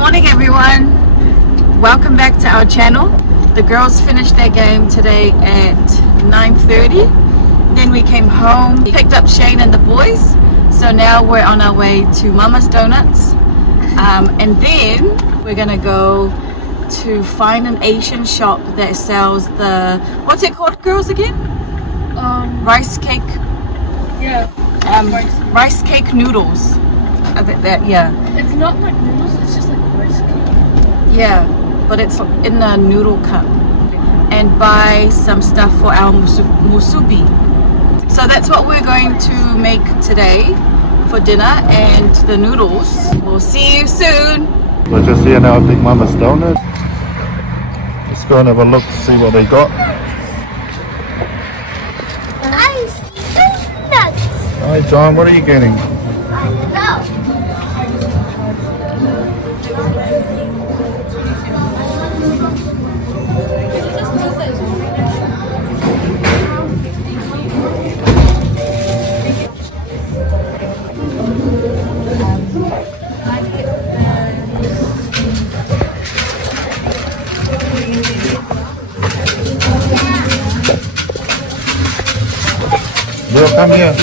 morning everyone, welcome back to our channel. The girls finished their game today at 9:30. Then we came home, picked up Shane and the boys, so now we're on our way to Mama's Donuts, and then we're gonna go to find an Asian shop that sells the, what's it called girls again? Rice cake. Yeah. Rice cake noodles. Yeah. It's not like noodles, it's just like rice cake. Yeah, but it's in a noodle cup. And buy some stuff for our musubi. So that's what we're going to make today for dinner, and the noodles. We'll see you soon. We're just here now at Big Mama's Donuts. Let's go and have a look to see what they got. Nice donuts. Hi John, what are you getting? Leo, come here.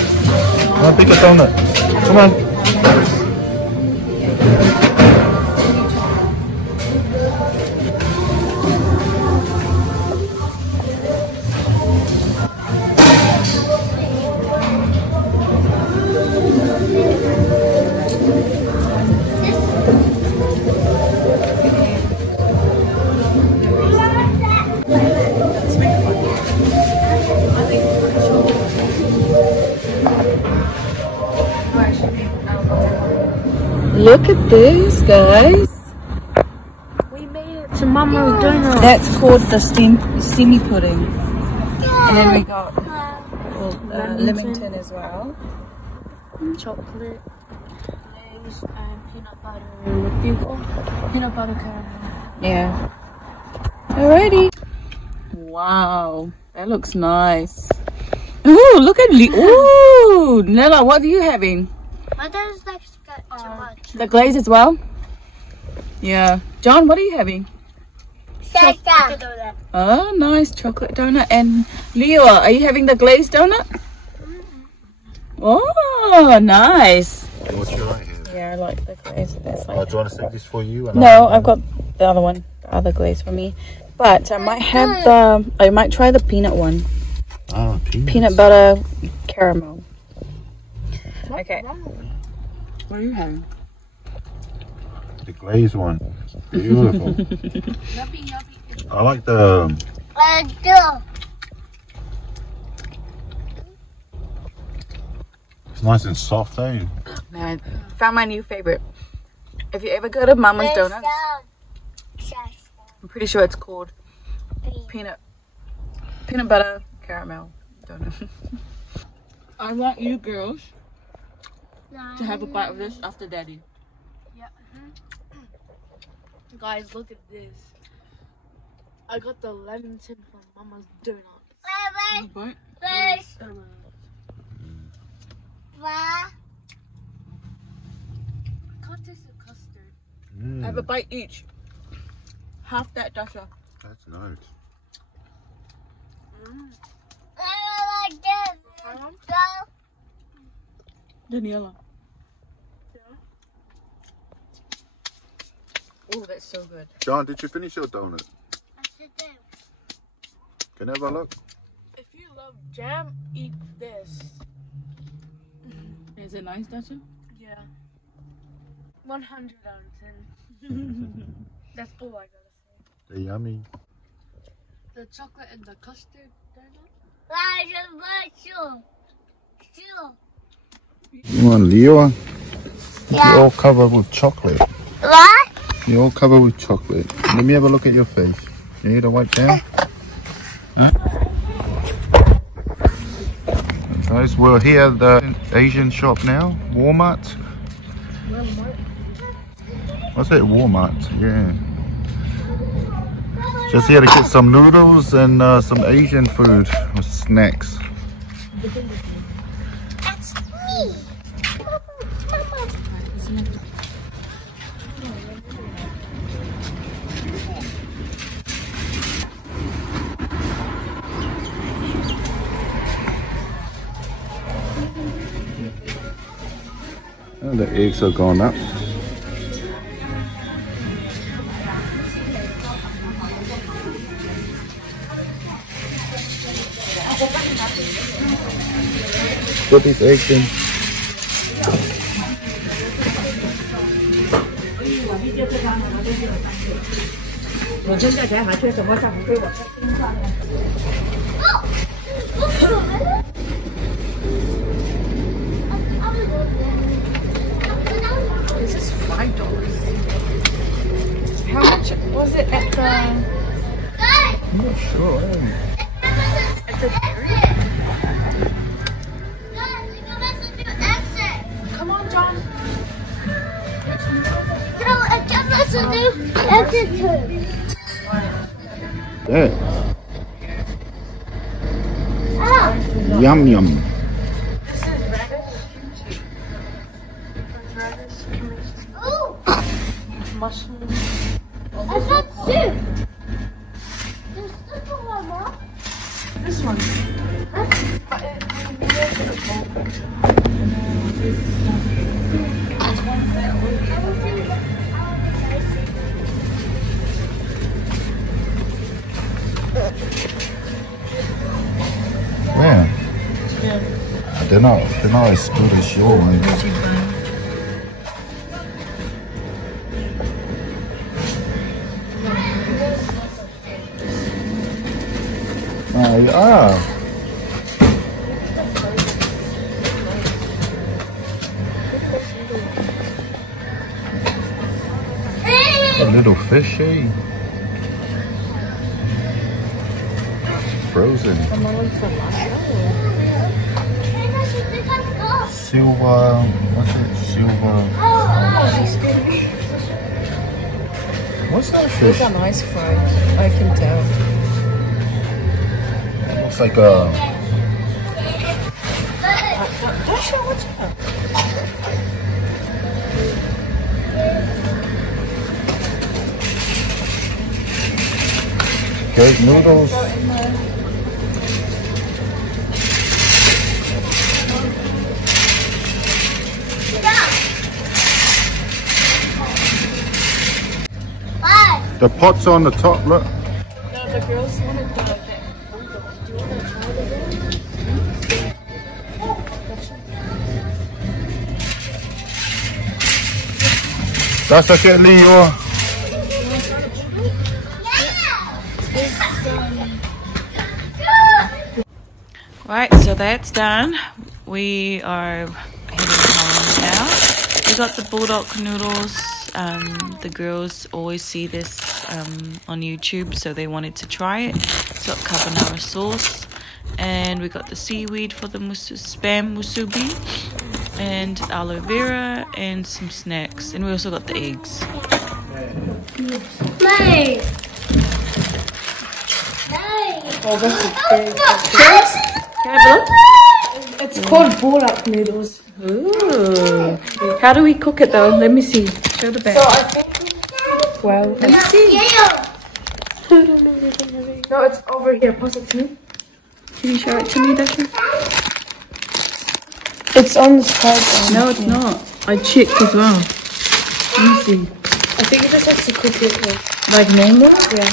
Come on, pick a donut. Come on. Look at this, guys. We made it to Mama's Donuts. That's called the steamy pudding. And then we got Leamington as well. Chocolate, glaze, and peanut butter. What do you call peanut butter caramel? Yeah. Alrighty. Wow, that looks nice. Ooh, look at Ooh, Nella, what are you having? But there's like too much. The glaze as well? Yeah. John, what are you having? Chocolate. Oh, nice chocolate donut. And Leo, are you having the glazed donut? Oh, nice. What's your right here? Yeah, I like the glaze. That's Do you want to stick this for you? No, I've got the other one, the other glaze for me. But I might have I might try the peanut one. Oh, Peanut butter caramel. Okay. What are you having? The glazed one. Beautiful. I like the... It's nice and soft, eh? Man, found my new favorite. If you ever go to Mama's Donuts, I'm pretty sure it's called peanut butter caramel donut. I want you girls to have a bite of this after Daddy. Yeah. Guys, look at this. I got the Leamington from Mama's Donuts. Bite? I can't taste the custard. Have a bite each. Half that, Dasha. That's nice. Daniela. Oh, that's so good. John, did you finish your donut? Can I have a look? If you love jam, eat this. Is it nice, Dasha? Yeah. 100 out of 10. That's all I gotta say. They're yummy. The chocolate and the custard donut. Come on, Leo. Yeah. You're all covered with chocolate. What? You're all covered with chocolate. Let me have a look at your face. You need to wipe down? Huh? Guys, we're here at the Asian shop now. Walmart. What's that? Walmart, yeah. Just here to get some noodles and some Asian food or snacks. That's me. And the eggs are gone up. Put these eggs in. This is $5. How much was it at the? I'm not sure. At the dairy? Come on, John. Yeah. Yum yum. This is radish, kimchi. Radish, kimchi. Mushroom. I got soup. There's soup in my mouth. This one. Where? Yeah. They're not as good as your one. Yeah. A little fishy. Frozen. Silver. What's it? Silver. What's that fish? Those are nice fries. I can tell. It looks like a. Dasha, what's that? Good noodles. The pot's on the top, look. No, the girls wanted the. Do you want to try the rolls? That's okay, Leo. Right, so that's done. We are heading home now. We got the bulldog noodles. The girls always see this on YouTube, so they wanted to try it. It's got carbonara sauce, and we got the seaweed for the spam musubi, and aloe vera, and some snacks, and we also got the eggs. Play. Oh, that's a big. It's called bulldog noodles. Ooh. How do we cook it though? Let me see. Show the back. So I think. Well, Let me see. no, it's over here. Pass it to me. Can you show it to me, Dasha? It's on the side. No, it's not. I checked as well. Let me see. I think you just have to cook it. Like normal? Yeah.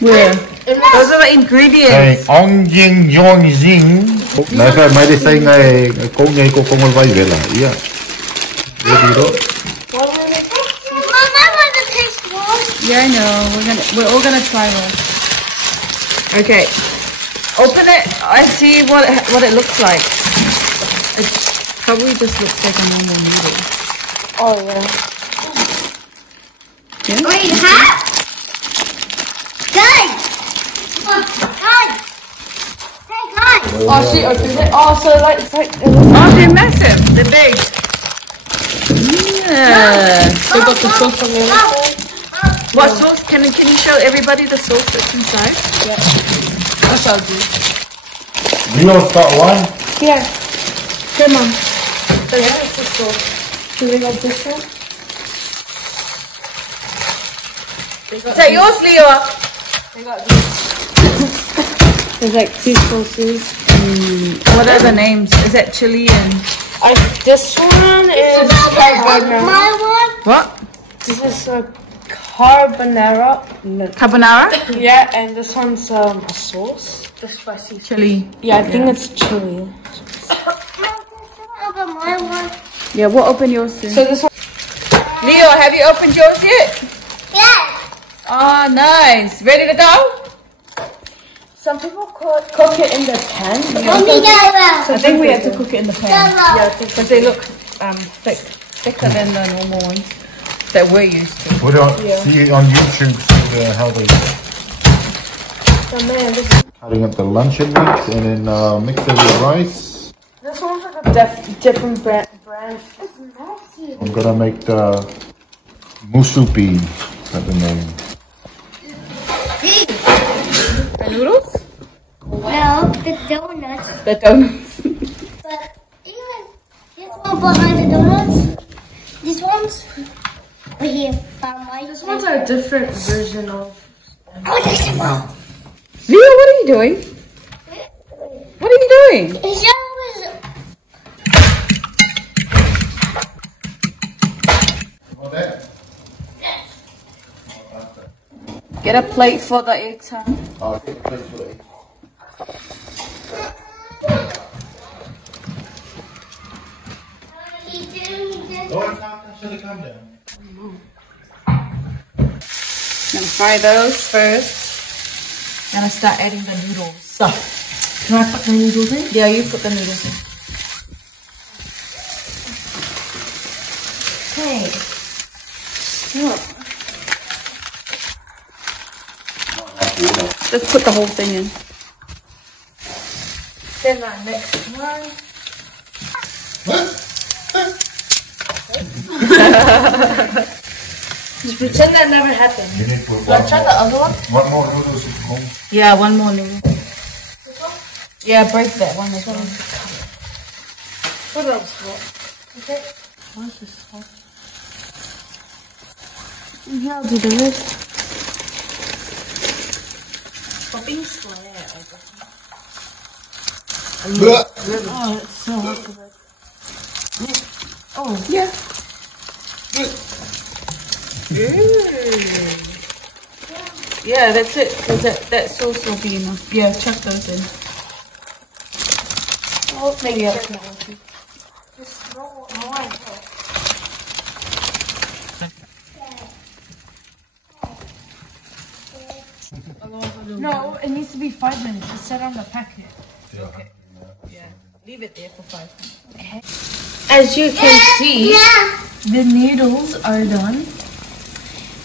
Where? Those are the ingredients. Onion yongxing. Naka mai de sai ngai ko ngai ko ko vai vela. Yeah. Ready to? Mama wants to taste one. Yeah, I know. We're all gonna try one. Okay. Open it and see what it looks like. It probably just looks like a normal noodle. Oh yeah. Yeah? Wait, huh? Guys! Guys! Hey, guys! Oh, she opened it. Oh, so like it's like. Oh, they're massive. They're big. Yeah. They got the sauce on the other side. What sauce? Can you show everybody the sauce that's inside? Yeah. That's how I do. Leo's got one. Yeah. Come on. So yeah, it's the sauce. Do we like this one? Is that yours, Leo? They got this. There's like two sauces and What are the names? Is that Chilean? This one is carbonara. My one. What? This is a carbonara. Carbonara? Yeah, and this one's a sauce. The spicy Chili. Yeah, I think it's chili. Open my one. Yeah, we'll open yours soon. So this one. Leo, have you opened yours yet? Yes. Oh, nice. Ready to go? Some people cook it in the pan. Mommy, that I think we have to cook it in the pan. Yeah, Because they look thicker than the normal ones that we're used to. Put it on, see on YouTube, see how they Oh man, this is. cutting up the luncheon meat and then mix it with rice. This one's like a different brand. It's messy. I'm gonna make the Musubi, that's the name. The noodles? No, the donuts. The donuts. But even this one behind the donuts, these ones over here by my. This one's a different version of. Oh, there's some more. Leo, what are you doing? What are you doing? It's just Get a plate for the eggs, huh? I'll take a plate for the egg. Gonna fry those first. Gonna start adding the noodles. So, Can I put the noodles in? yeah, you put the noodles in. Okay. Let's put the whole thing in. Then my next one. Just pretend that never happened. You need to put Should I try the other one? one more noodles is cool. Yeah, one more noodle. Yeah, break that one as well. What else? Okay. What is this for? Yeah, I'll do the rest. For being slow, I Oh, it's so hard to break. Oh, Yeah. Yeah, that's it. Because that sauce will be enough. Yeah, chuck those in. well, maybe that's not working. Just no, no, it needs to be 5 minutes. It's set on the packet. Yeah. Leave it there for 5 minutes. As you can see, yeah. the noodles are done.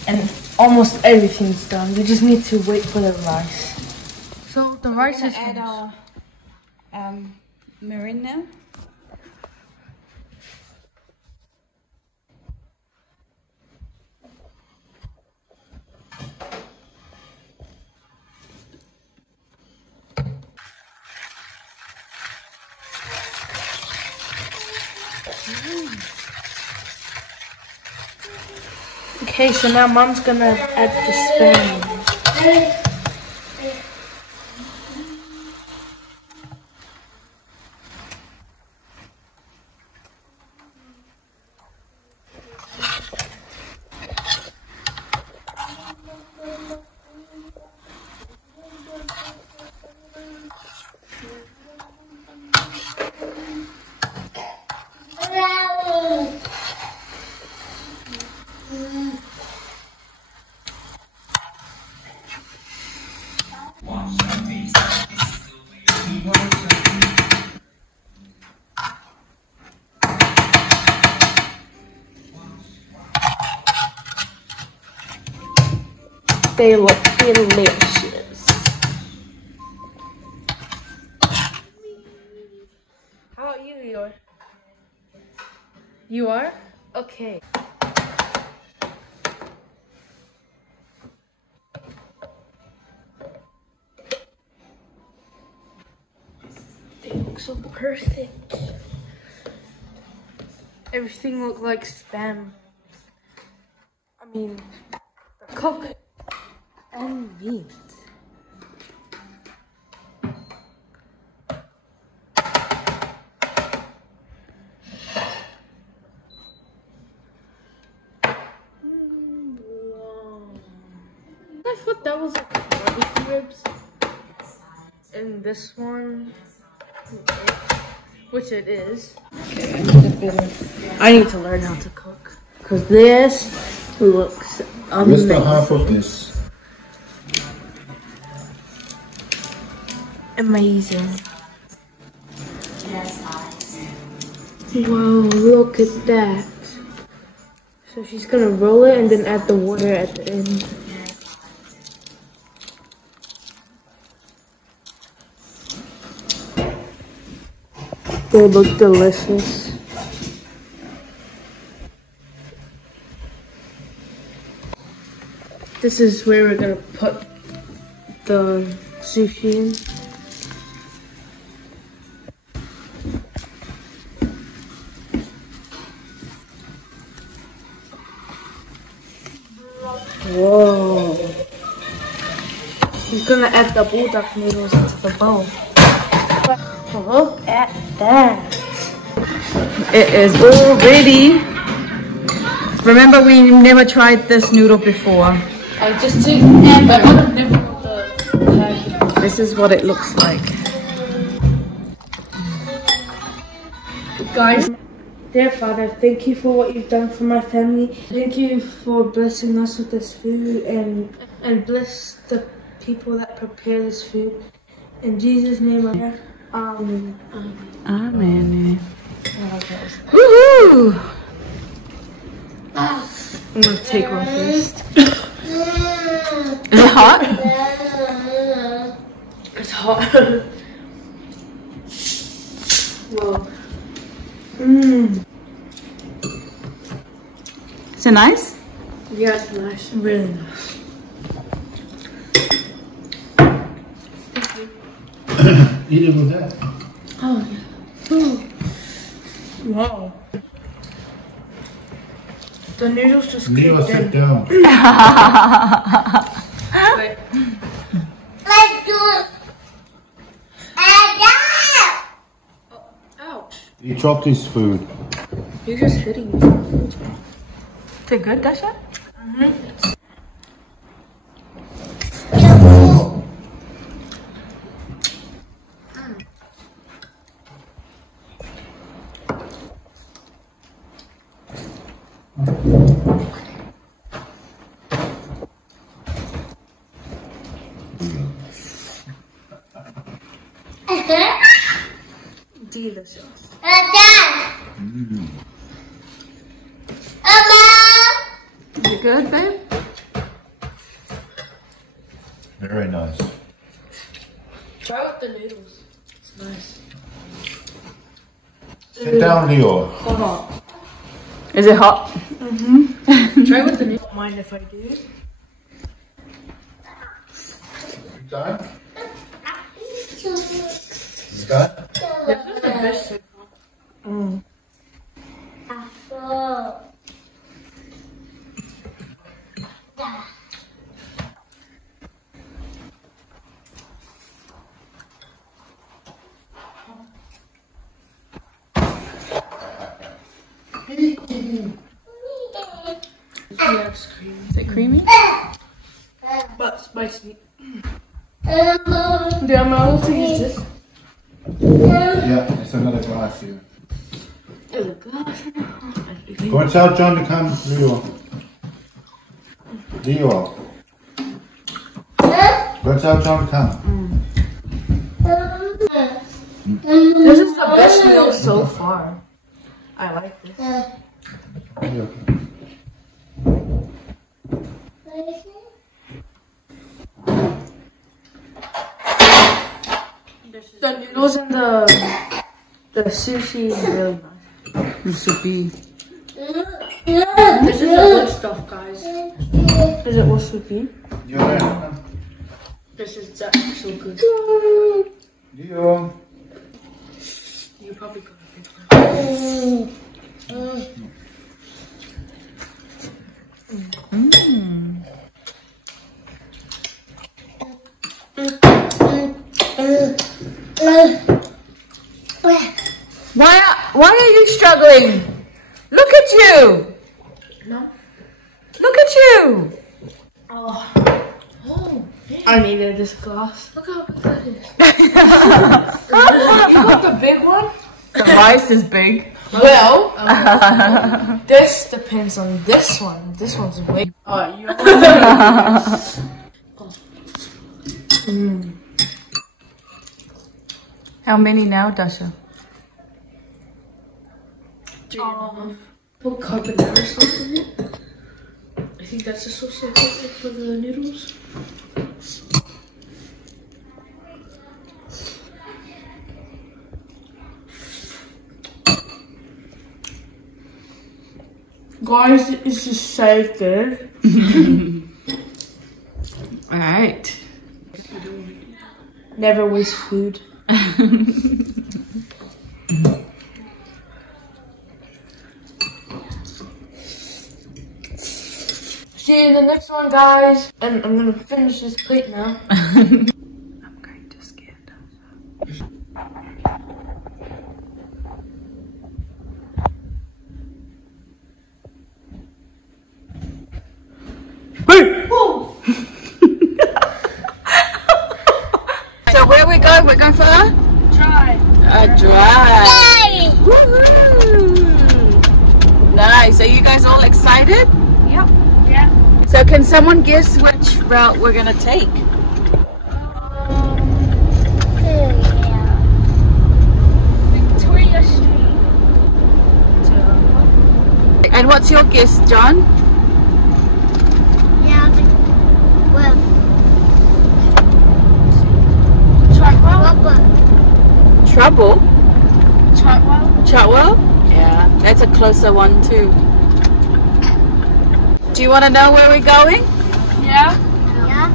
And almost everything's done. We just need to wait for the rice. So the rice is Add finished. our mirin now. Okay, so now Mom's gonna add the spam. They look delicious. How about you, Lior? You are? Okay. They look so perfect. Everything looked like spam. I mean, the cook and meat. that was like barbecue ribs. And this one, which it is. Okay, I need to learn how to cook. Because this looks amazing. Where's the half of this? Amazing. Wow, look at that. So she's gonna roll it and then add the water at the end. They look delicious. This is where we're gonna put the sushi in. Whoa. He's gonna add the bulldog noodles into the bowl. Look at that. It is all ready. Remember, we never tried this noodle before. I just took and I would never the tag. This is what it looks like. Guys, dear Father, thank you for what you've done for my family. Thank you for blessing us with this food and bless the people that prepare this food. In Jesus' name I pray. Amen. Amen. Woohoo! I'm gonna take one first. Is it hot? It's hot. Whoa. Mmm. Is it nice? Yeah, it's nice. Really nice. Eat it with that. Oh, yeah. Wow. The noodles just Neela, cooked sit in. down. Wait. Let's do it. Ouch. He dropped his food. You're just hitting me. Is it good, Dasha? Delicious. Is it good, babe? Very nice. Try with the noodles. It's nice. Sit down, Leo. Hot. Is it hot? Try with the noodles. Don't mind if I do. You done? You done? This is the best so far. Yes, creamy. Is it creamy? But spicy. Do you want me to use this? Yeah, there's another glass here. There's a glass in it. Go and tell John to come, Leo. Leo. Go and tell John to come. This is the best meal so far. I like this. Yeah. The noodles and the sushi is really nice. Musubi. This is the good stuff, guys. Is it musubi? You're there. This is actually good. Leo. You probably got a big one. Why are you struggling? Look at you! No? Look at you! Oh. Oh. I needed this glass. Look how big that is. You got the big one? The rice is big. Well, this depends on this one. This one's big. Alright, you How many now, Dasha? 3.5. Put carbonara sauce in it. I think that's the sauce I put for the noodles. Guys, this is so good. Alright. Never waste food. See you in the next one, guys. And I'm gonna finish this plate now. I'm going to scare them. So where are we going? We're going for a Try. drive. Yay! Woohoo! Nice. Are you guys all excited? Yep. Yeah. So can someone guess which route we're gonna take? Victoria Street. And what's your guess, John? Yeah, well, Trouble? Chartwell. Chartwell? Yeah, that's a closer one too. Do you want to know where we're going? Yeah. yeah.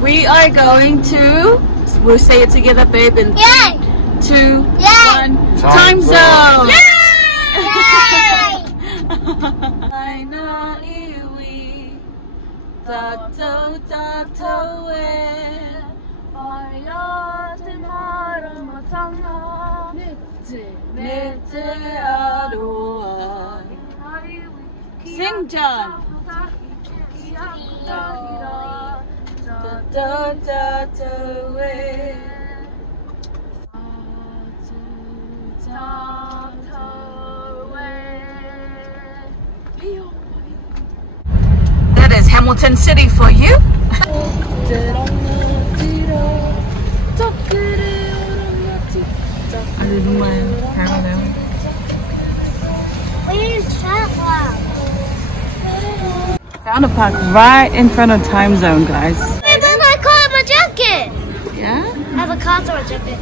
We are going to, we'll say it together, babe, in Yay! 2, Yay! 1, time zone! Yay! Aina iwi, tatou tatou e, Aia te maramatanga. me te aroa. Sing, John. Tatou tatou e. That is Hamilton City for you. Where's Chartwell? Found a park right in front of Time Zone, guys. Hey, look, I caught my jacket. Yeah? I have a car on my jacket.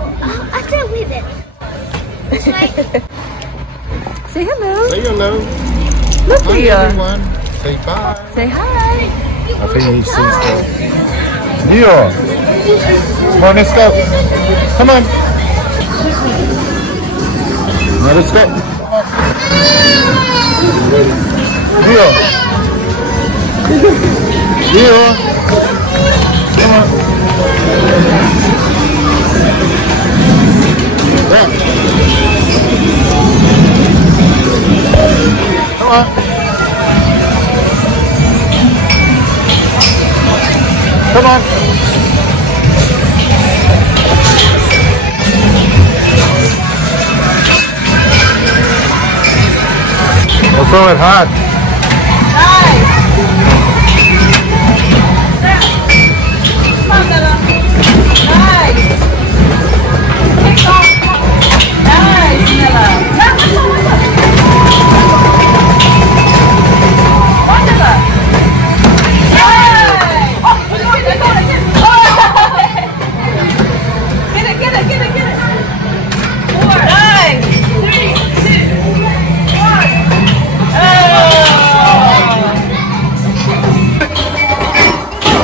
Oh, I did with it. It's like, Say hello. Say hello. Look Hi here. everyone. Say bye. Say hi. I think he sees that. Neo. Come on, let's go. Come on. Now let's go. Neo. Neo. Come on. Yeah. Come on. Come on. We'll throw it hot.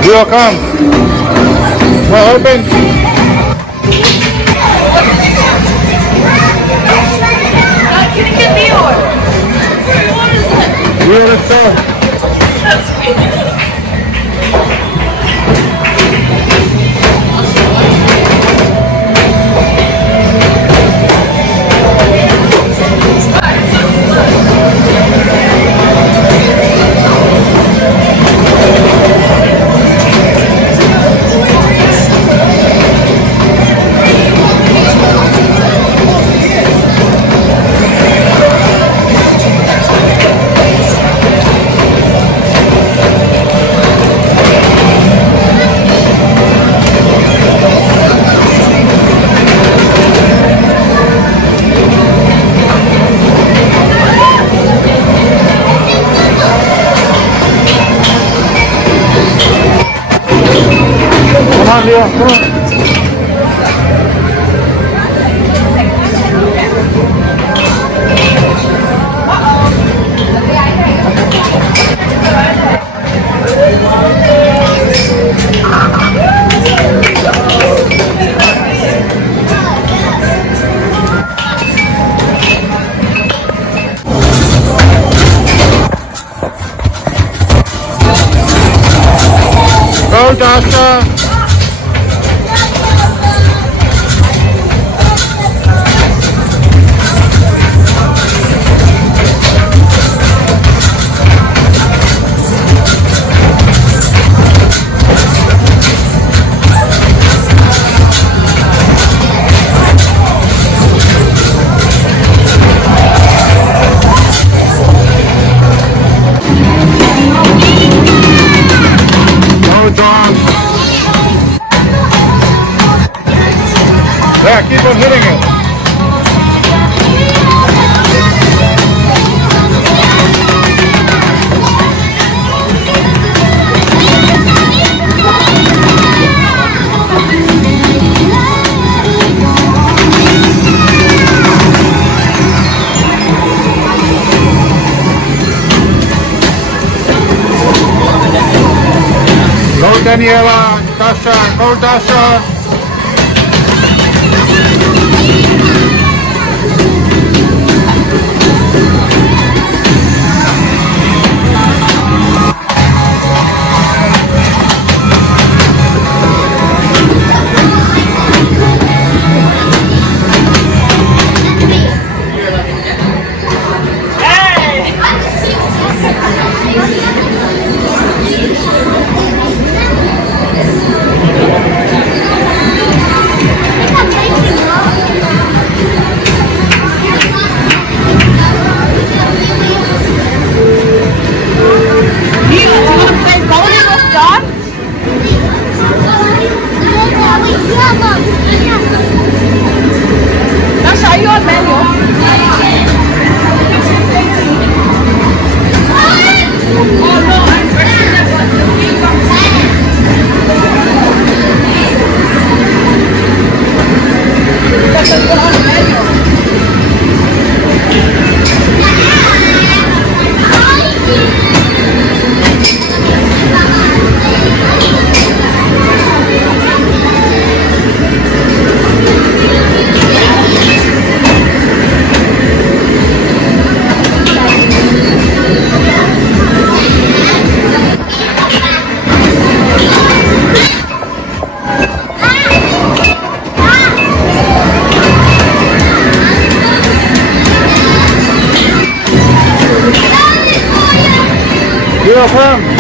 Leo, come. Well, open. Leo, let's go. Yeah, come on. Go, Dasha! Yeah, keep on hitting it. Go Daniela, Dasha, go Dasha. Welcome.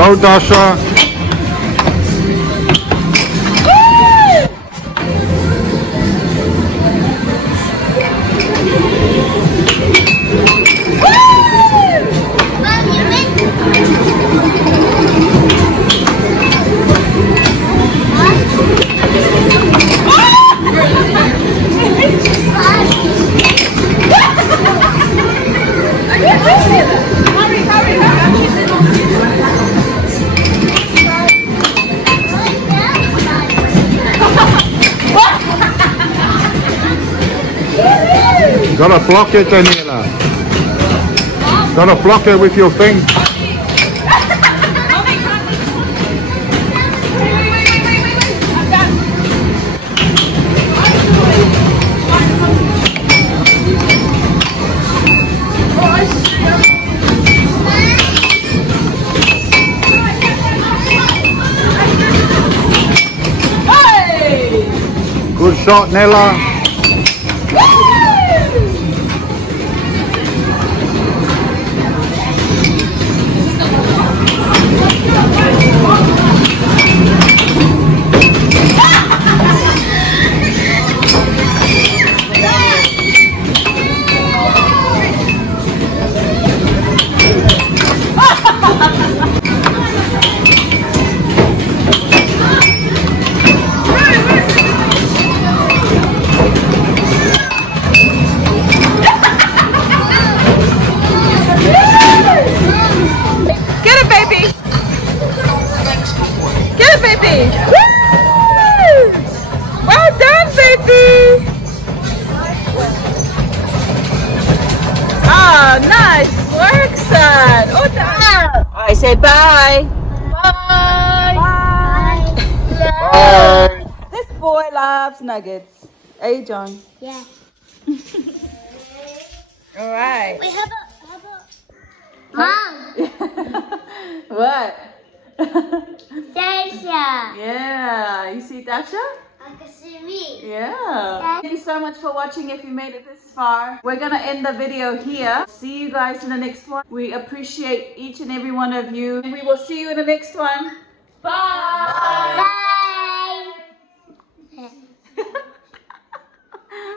Go, Dasha. Woo! Gotta block it, Daniela. Gotta block it with your thing. Good shot, Nella. I said bye. Bye. Bye. This boy loves nuggets. Hey, John. Yeah. All right. Wait, how about Mom? What? Dasha. Yeah. You see Dasha? I can see me. Yeah. Thank you so much for watching. If you made it this far, we're gonna end the video here. See you guys in the next one. We appreciate each and every one of you. And we will see you in the next one. Bye.